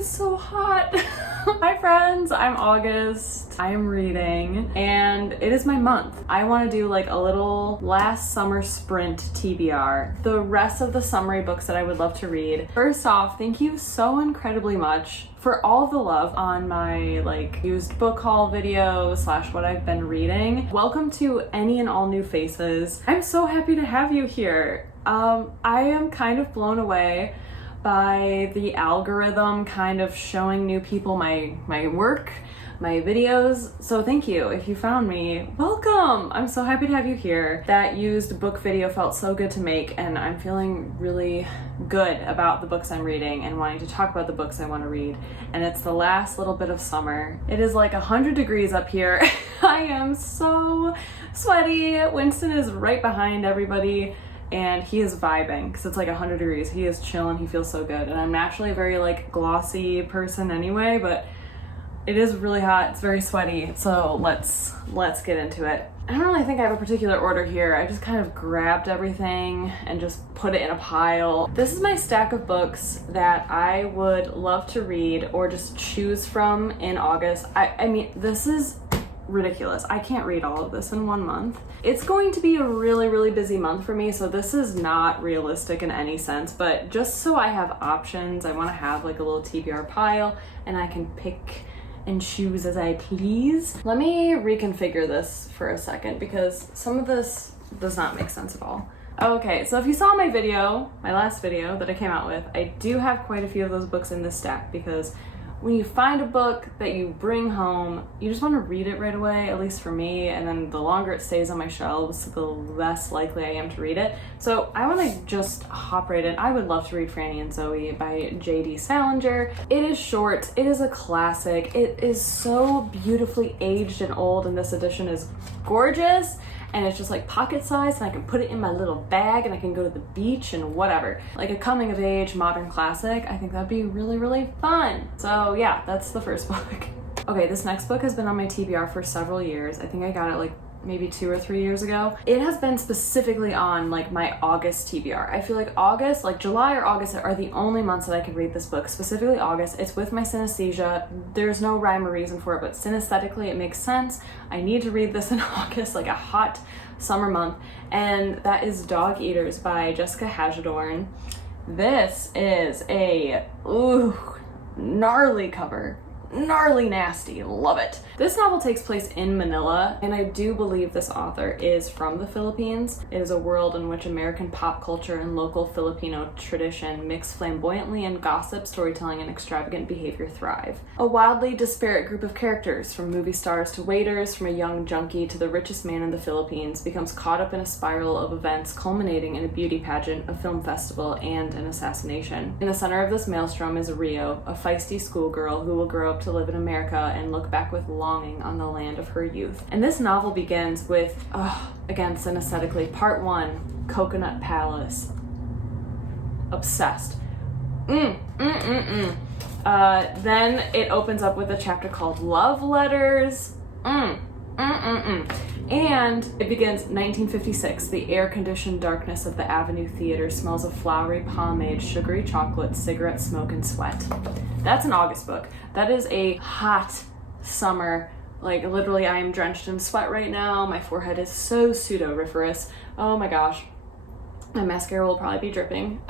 It's so hot. Hi friends, I'm August. I am reading and it is my month. I want to do like a little last summer sprint TBR. The rest of the summary books that I would love to read. First off, thank you so incredibly much for all of the love on my like used book haul video / what I've been reading. Welcome to any and all new faces. I'm so happy to have you here. I am kind of blown away by the algorithm kind of showing new people my work, my videos. So thank you. If you found me, welcome. I'm so happy to have you here. That used book video felt so good to make, and I'm feeling really good about the books I'm reading and wanting to talk about the books I want to read. And it's the last little bit of summer. It is like 100 degrees up here. I am so sweaty. Winston is right behind everybody and he is vibing because it's like 100 degrees. He is chilling. He feels so good. And I'm naturally a very like glossy person anyway, but it is really hot. It's very sweaty. So let's get into it. I don't really think I have a particular order here. I just kind of grabbed everything and just put it in a pile. This is my stack of books that I would love to read or just choose from in August. I mean, this is ridiculous. I can't read all of this in 1 month. It's going to be a really busy month for me, so this is not realistic in any sense, but just so I have options, I want to have like a little TBR pile and I can pick and choose as I please. Let me reconfigure this for a second because some of this does not make sense at all. Okay, so if you saw my video, my last video that I came out with, I do have quite a few of those books in this stack because when you find a book that you bring home, you just want to read it right away, at least for me, and then the longer it stays on my shelves, the less likely I am to read it. So I want to just hop right in. I would love to read Franny and Zoe by J.D. Salinger. It is short, it is a classic, it is so beautifully aged and old, and this edition is gorgeous. And it's just like pocket size and I can put it in my little bag and I can go to the beach and whatever. Like a coming of age modern classic, I think that'd be really fun. So yeah, that's the first book. Okay, this next book has been on my TBR for several years. I think I got it like maybe 2 or 3 years ago. It has been specifically on like my August TBR. I feel like August, like July or August are the only months that I could read this book, specifically August. It's with my synesthesia. There's no rhyme or reason for it, but synesthetically it makes sense. I need to read this in August, like a hot summer month, and that is Dog Eaters by Jessica Hagedorn. This is a gnarly cover. Gnarly nasty, love it. This novel takes place in Manila, and I do believe this author is from the Philippines. It is a world in which American pop culture and local Filipino tradition mix flamboyantly, and gossip, storytelling, and extravagant behavior thrive. A wildly disparate group of characters, from movie stars to waiters, from a young junkie to the richest man in the Philippines, becomes caught up in a spiral of events culminating in a beauty pageant, a film festival, and an assassination. In the center of this maelstrom is Rio, a feisty schoolgirl who will grow up to live in America and look back with longing on the land of her youth. And this novel begins with, again, synesthetically, part 1, Coconut Palace. Obsessed. Then it opens up with a chapter called Love Letters. And it begins 1956. The air-conditioned darkness of the Avenue Theater smells of flowery pomade, sugary chocolate, cigarette smoke, and sweat. That's an August book. That is a hot summer. Like literally I am drenched in sweat right now. My forehead is so sudoriferous. Oh my gosh. My mascara will probably be dripping.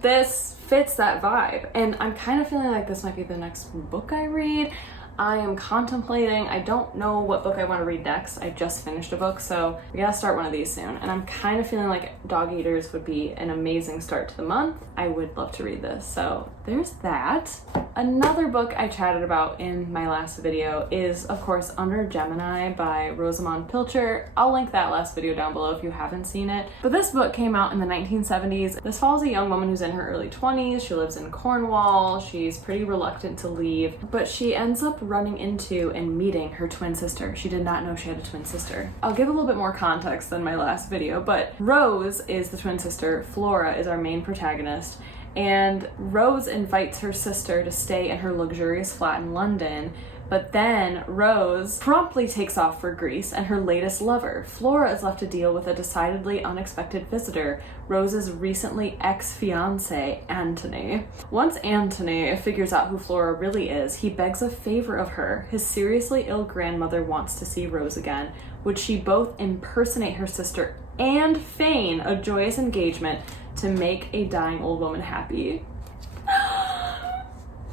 This fits that vibe. And I'm kind of feeling like this might be the next book I read. I am contemplating. I don't know what book I want to read next. I just finished a book, so we gotta start one of these soon. And I'm kind of feeling like Dog Eaters would be an amazing start to the month. I would love to read this. So there's that. Another book I chatted about in my last video is, of course, Under Gemini by Rosamond Pilcher. I'll link that last video down below if you haven't seen it. But this book came out in the 1970s. This follows a young woman who's in her early 20s. She lives in Cornwall. She's pretty reluctant to leave, but she ends up running into and meeting her twin sister. She did not know she had a twin sister. I'll give a little bit more context than my last video, but Rose is the twin sister. Flora is our main protagonist. And Rose invites her sister to stay in her luxurious flat in London But then Rose promptly takes off for Greece and her latest lover. Flora is left to deal with a decidedly unexpected visitor, Rose's recently ex-fiancé, Antony. Once Antony figures out who Flora really is, he begs a favor of her. His seriously ill grandmother wants to see Rose again. Would she both impersonate her sister and feign a joyous engagement to make a dying old woman happy?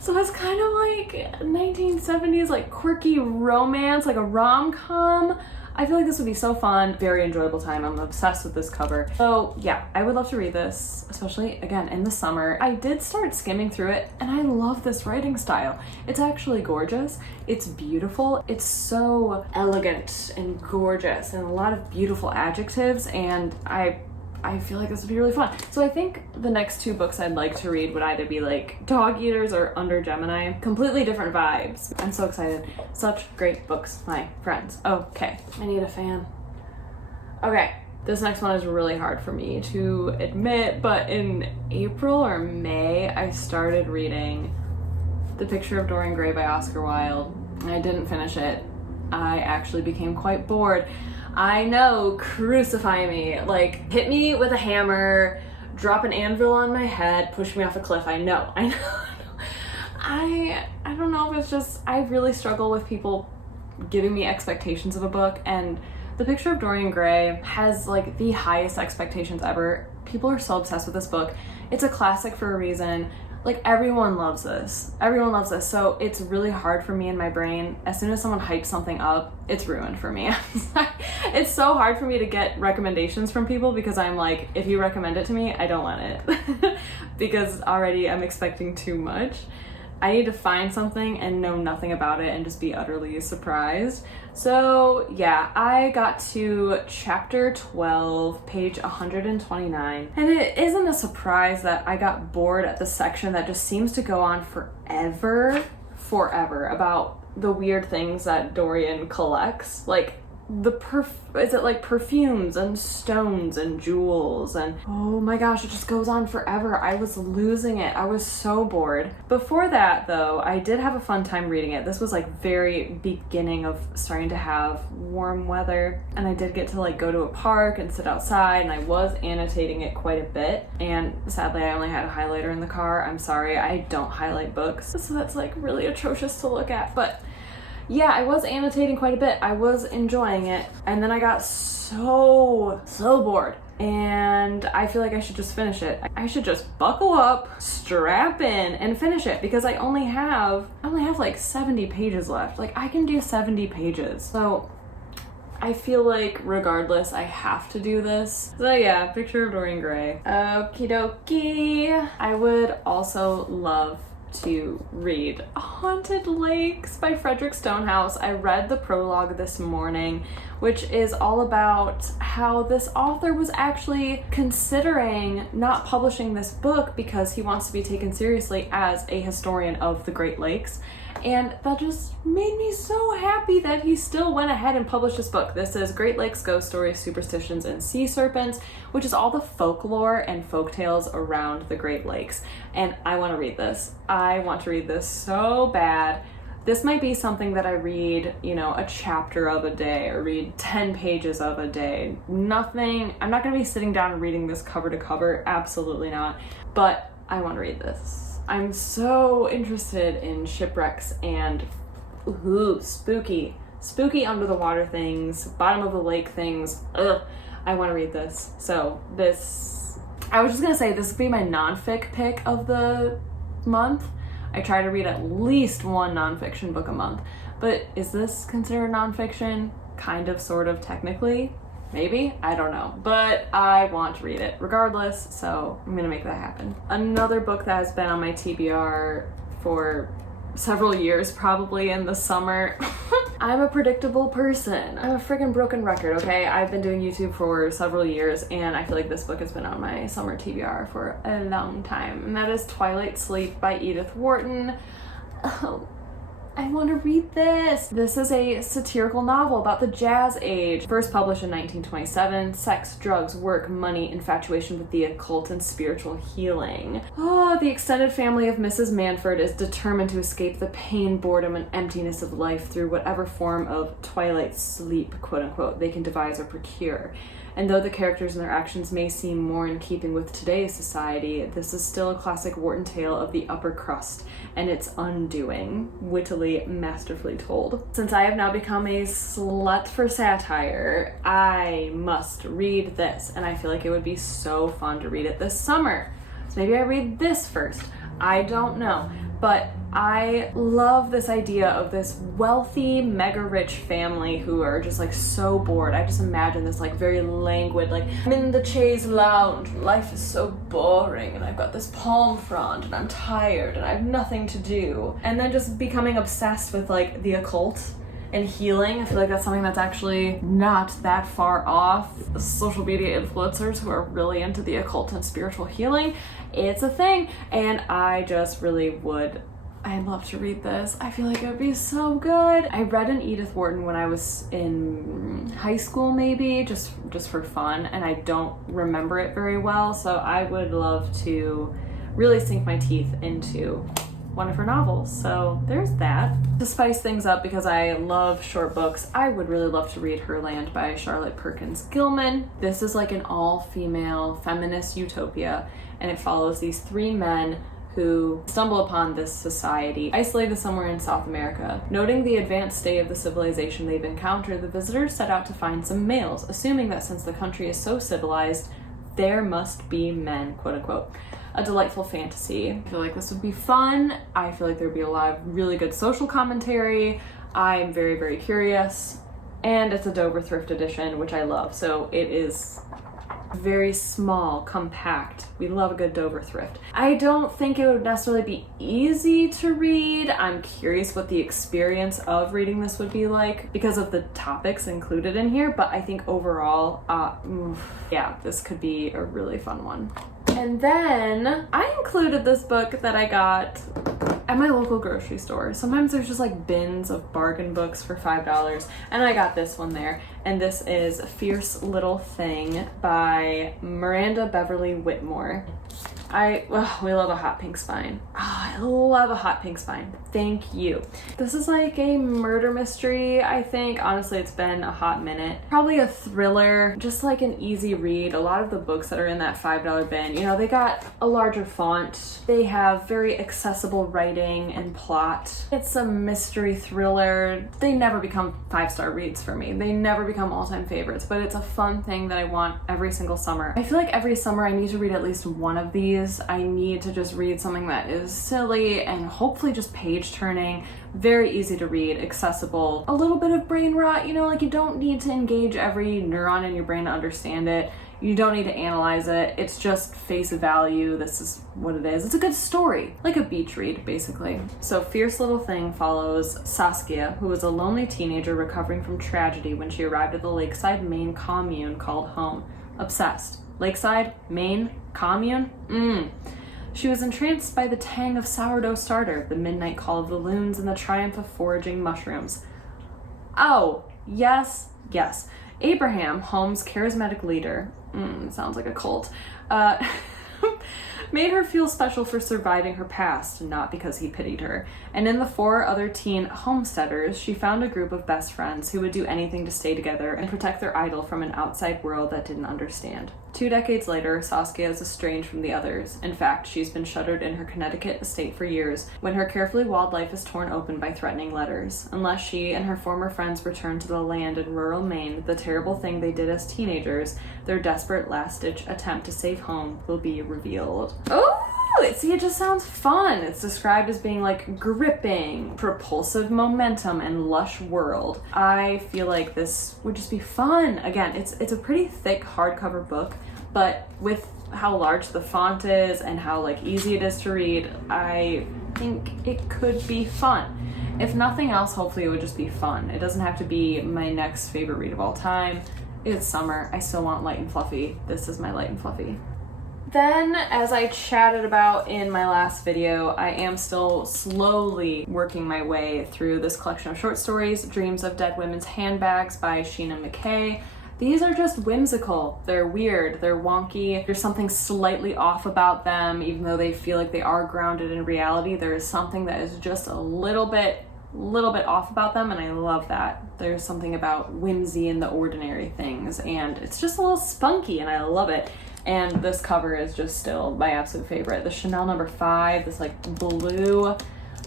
So it's kind of like 1970s, like quirky romance, like a rom-com. I feel like this would be so fun, very enjoyable time. I'm obsessed with this cover. So yeah, I would love to read this, especially again in the summer. I did start skimming through it and I love this writing style. It's actually gorgeous. It's beautiful. It's so elegant and gorgeous and a lot of beautiful adjectives, and I feel like this would be really fun. So I think the next two books I'd like to read would either be like Dog Eaters or Under Gemini. Completely different vibes. I'm so excited. Such great books, my friends. Okay, I need a fan. Okay, this next one is really hard for me to admit, but in April or May, I started reading The Picture of Dorian Gray by Oscar Wilde. I didn't finish it. I actually became quite bored. I know, crucify me. Like, hit me with a hammer, drop an anvil on my head, push me off a cliff. I know. I don't know if it's just, I really struggle with people giving me expectations of a book, and The Picture of Dorian Gray has like the highest expectations ever. People are so obsessed with this book. It's a classic for a reason. Like, everyone loves this. Everyone loves this. So it's really hard for me in my brain. As soon as someone hypes something up, it's ruined for me. It's so hard for me to get recommendations from people because I'm like, if you recommend it to me, I don't want it. Because already I'm expecting too much. I need to find something and know nothing about it and just be utterly surprised. So yeah, I got to chapter 12, page 129. And it isn't a surprise that I got bored at the section that just seems to go on forever about the weird things that Dorian collects. Like, is it like perfumes and stones and jewels, and oh my gosh, it just goes on forever. I was losing it. I was so bored. Before that though, I did have a fun time reading it. This was like very beginning of starting to have warm weather, and I did get to like go to a park and sit outside, and I was annotating it quite a bit, and sadly I only had a highlighter in the car. I'm sorry, I don't highlight books, so that's like really atrocious to look at, but yeah, I was annotating quite a bit. I was enjoying it. And then I got so bored. And I feel like I should just finish it. I should just buckle up, strap in, and finish it, because I only have like 70 pages left. Like, I can do 70 pages. So I feel like regardless, I have to do this. So yeah, Picture of Dorian Gray. Okie dokie. I would also love to read Haunted Lakes by Frederick Stonehouse. I read the prologue this morning, which is all about how this author was actually considering not publishing this book because he wants to be taken seriously as a historian of the Great Lakes. And that just made me so happy that he still went ahead and published this book. This is Great Lakes Ghost Stories, Superstitions, and Sea Serpents, which is all the folklore and folktales around the Great Lakes. And I want to read this. I want to read this so bad. This might be something that I read, you know, a chapter of a day, or read 10 pages of a day. Nothing, I'm not going to be sitting down and reading this cover to cover. Absolutely not. But I want to read this. I'm so interested in shipwrecks and spooky under the water things, bottom of the lake things. Ugh, I want to read this. So this, I was just gonna say this would be my nonfic pick of the month. I try to read at least one nonfiction book a month, but is this considered nonfiction? Kind of, sort of, technically. Maybe? I don't know. But I want to read it regardless, so I'm gonna make that happen. Another book that has been on my TBR for several years, probably in the summer. I'm a predictable person. I'm a freaking broken record, okay? I've been doing YouTube for several years, and I feel like this book has been on my summer TBR for a long time. And that is Twilight Sleep by Edith Wharton. I want to read this. This is a satirical novel about the Jazz Age. First published in 1927. Sex, drugs, work, money, infatuation with the occult, and spiritual healing. Oh, the extended family of Mrs. Manford is determined to escape the pain, boredom, and emptiness of life through whatever form of twilight sleep, quote unquote, they can devise or procure. And though the characters and their actions may seem more in keeping with today's society, this is still a classic Wharton tale of the upper crust and its undoing, wittily, masterfully told. Since I have now become a slut for satire, I must read this, and I feel like it would be so fun to read it this summer. So maybe I read this first. I don't know. But I love this idea of this wealthy, mega rich family who are just like so bored. I just imagine this like very languid, like, I'm in the chaise lounge, life is so boring, and I've got this palm frond, and I'm tired, and I have nothing to do. And then just becoming obsessed with like the occult and healing. I feel like that's something that's actually not that far off. Social media influencers who are really into the occult and spiritual healing, it's a thing, and I just really would. I'd love to read this. I feel like it would be so good. I read an Edith Wharton when I was in high school, maybe, just for fun, and I don't remember it very well, so I would love to really sink my teeth into one of her novels. So there's that. To spice things up, because I love short books, I would really love to read Herland by Charlotte Perkins Gilman. This is like an all-female feminist utopia, and it follows these three men who stumble upon this society, isolated somewhere in South America. Noting the advanced state of the civilization they've encountered, the visitors set out to find some males, assuming that since the country is so civilized, there must be men, quote unquote. A delightful fantasy. I feel like this would be fun. I feel like there'd be a lot of really good social commentary. I'm very, very curious. And it's a Dover thrift edition, which I love. So it is very small, compact. We love a good Dover thrift. I don't think it would necessarily be easy to read. I'm curious what the experience of reading this would be like because of the topics included in here, but I think overall, yeah, this could be a really fun one. And then I included this book that I got at my local grocery store. Sometimes there's just like bins of bargain books for $5, and I got this one there. And this is Fierce Little Thing by Miranda Beverly Whitmore. We love a hot pink spine. I love a hot pink spine. Thank you. This is like a murder mystery, I think. Honestly, it's been a hot minute. Probably a thriller, just like an easy read. A lot of the books that are in that $5 bin, you know, they got a larger font. They have very accessible writing and plot. It's a mystery thriller. They never become 5-star reads for me. They never become all-time favorites, but it's a fun thing that I want every single summer. I feel like every summer I need to read at least one of these. I need to just read something that is silly and hopefully just page turning, very easy to read, accessible, a little bit of brain rot, you know, like you don't need to engage every neuron in your brain to understand it. You don't need to analyze it. It's just face value. This is what it is. It's a good story, like a beach read, basically. So Fierce Little Thing follows Saskia, who was a lonely teenager recovering from tragedy when she arrived at the Lakeside, Maine commune called home. Obsessed. Lakeside, Maine, commune? She was entranced by the tang of sourdough starter, the midnight call of the loons, and the triumph of foraging mushrooms. Oh, yes, yes. Abraham, home's charismatic leader, sounds like a cult, made her feel special for surviving her past, not because he pitied her. And in the 4 other teen homesteaders, she found a group of best friends who would do anything to stay together and protect their idol from an outside world that didn't understand. 2 decades later, Saskia is estranged from the others. In fact, she's been shuttered in her Connecticut estate for years, when her carefully walled life is torn open by threatening letters. Unless she and her former friends return to the land in rural Maine, the terrible thing they did as teenagers, their desperate last-ditch attempt to save home, will be revealed. Oh! See, it just sounds fun. It's described as being like gripping, propulsive momentum, and lush world. I feel like this would just be fun. Again, it's a pretty thick hardcover book, but with how large the font is and how like easy it is to read, I think it could be fun. If nothing else, hopefully it would just be fun. It doesn't have to be my next favorite read of all time. It's summer. I still want light and fluffy. This is my light and fluffy. Then, as I chatted about in my last video, I am still slowly working my way through this collection of short stories, Dreams of Dead Women's Handbags by Sheena McKay. These are just whimsical. They're weird, they're wonky. There's something slightly off about them, even though they feel like they are grounded in reality. There is something that is just a little bit off about them, and I love that. There's something about whimsy in the ordinary things, and it's just a little spunky, and I love it. And this cover is just still my absolute favorite. The Chanel number 5, this like blue,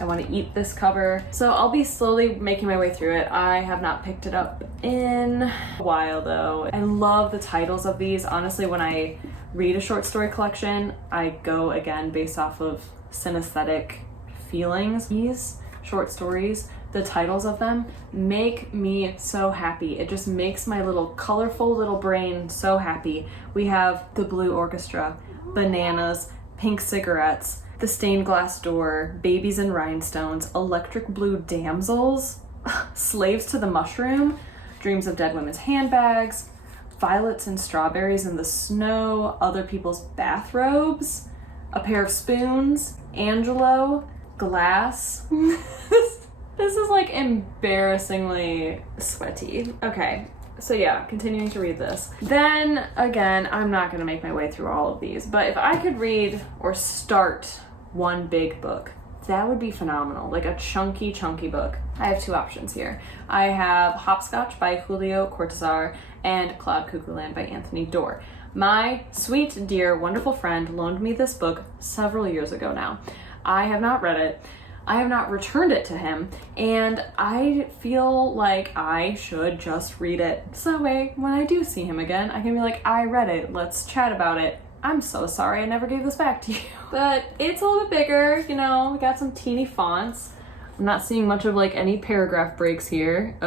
I want to eat this cover. So I'll be slowly making my way through it. I have not picked it up in a while though. I love the titles of these. Honestly, when I read a short story collection, I go again based off of synesthetic feelings. These short stories, the titles of them make me so happy. It just makes my little colorful little brain so happy. We have The Blue Orchestra, Bananas, Pink Cigarettes, The Stained Glass Door, Babies in Rhinestones, Electric Blue Damsels, Slaves to the Mushroom, Dreams of Dead Women's Handbags, Violets and Strawberries in the Snow, Other People's Bathrobes, A Pair of Spoons, Angelo, Glass. This is like embarrassingly sweaty. Okay, so yeah, continuing to read this. Then again, I'm not gonna make my way through all of these, but if I could read or start one big book, that would be phenomenal. Like a chunky book. I have two options here. I have Hopscotch by Julio Cortázar and Cloud Cuckoo Land by Anthony Doerr. My sweet, dear, wonderful friend loaned me this book several years ago now. I have not read it. I have not returned it to him, and I feel like I should just read it. So that way, when I do see him again, I can be like, I read it, let's chat about it. I'm so sorry I never gave this back to you. But it's a little bit bigger, you know, we got some teeny fonts. I'm not seeing much of like any paragraph breaks here.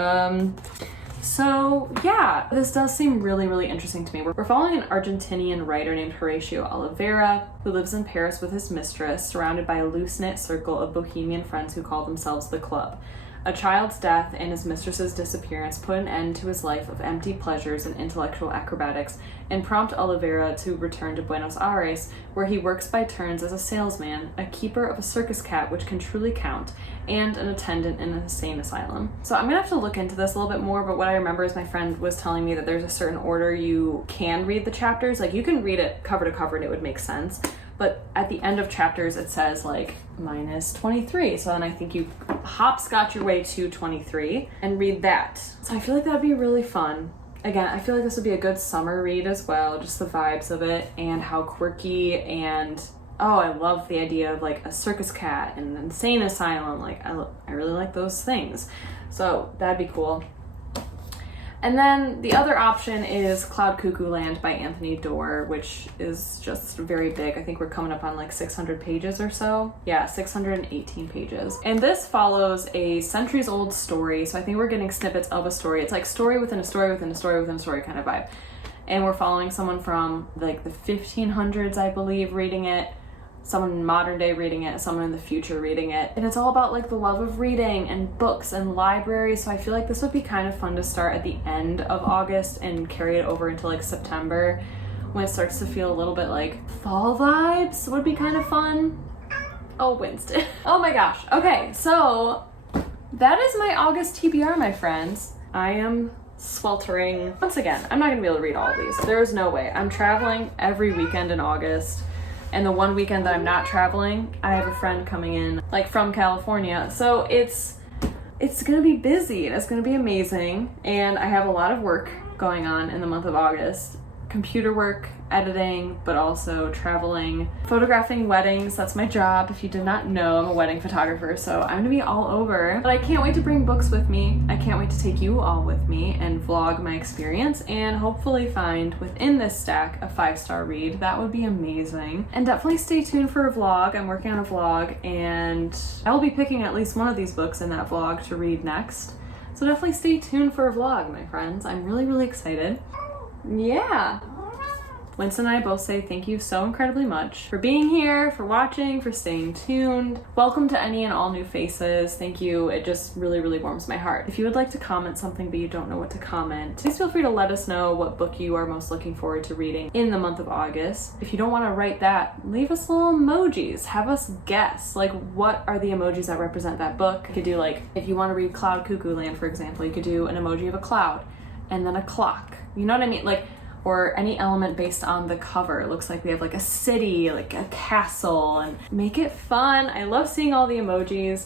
So yeah, this does seem really interesting to me. We're following an Argentinian writer named Horatio Oliveira, who lives in Paris with his mistress, surrounded by a loose-knit circle of bohemian friends who call themselves the Club. A child's death and his mistress's disappearance put an end to his life of empty pleasures and intellectual acrobatics and prompt Oliveira to return to Buenos Aires, where he works by turns as a salesman, a keeper of a circus cat which can truly count, and an attendant in an insane asylum. So I'm gonna have to look into this a little bit more, but what I remember is my friend was telling me that there's a certain order you can read the chapters. Like you can read it cover to cover and it would make sense. But at the end of chapters, it says like minus 23. So then I think you hopscotch your way to 23 and read that. So I feel like that'd be really fun. Again, I feel like this would be a good summer read as well, just the vibes of it and how quirky and, oh, I love the idea of like a circus cat and an insane asylum. Like I really like those things. So that'd be cool. And then the other option is Cloud Cuckoo Land by Anthony Doerr, which is just very big. I think we're coming up on like 600 pages or so. Yeah, 618 pages. And this follows a centuries-old story, so I think we're getting snippets of a story. It's like story within a story within a story within a story kind of vibe. And we're following someone from like the 1500s, I believe, reading it. Someone in modern day reading it, someone in the future reading it. And it's all about like the love of reading and books and libraries. So I feel like this would be kind of fun to start at the end of August and carry it over into like September when it starts to feel a little bit like fall vibes. Would be kind of fun. Oh, Winston. Oh my gosh. Okay, so that is my August TBR, my friends. I am sweltering. Once again, I'm not gonna be able to read all of these. There is no way. I'm traveling every weekend in August. And the one weekend that I'm not traveling, I have a friend coming in, like from California. So it's gonna be busy and it's gonna be amazing. And I have a lot of work going on in the month of August. Computer work, editing, but also traveling, photographing weddings. That's my job. If you did not know, I'm a wedding photographer, so I'm gonna be all over. But I can't wait to bring books with me. I can't wait to take you all with me and vlog my experience and hopefully find within this stack a 5-star read. That would be amazing. And definitely stay tuned for a vlog. I'm working on a vlog and I will be picking at least one of these books in that vlog to read next. So definitely stay tuned for a vlog, my friends. I'm really excited. Yeah. Winston and I both say thank you so incredibly much for being here, for watching, for staying tuned. Welcome to any and all new faces. Thank you. It just really, really warms my heart. If you would like to comment something but you don't know what to comment, please feel free to let us know what book you are most looking forward to reading in the month of August. If you don't want to write that, leave us little emojis. Have us guess, like, what are the emojis that represent that book. You could do, like, if you want to read Cloud Cuckoo Land, for example, you could do an emoji of a cloud and then a clock. You know what I mean? Like, or any element based on the cover. It looks like we have like a city, like a castle, and make it fun. I love seeing all the emojis.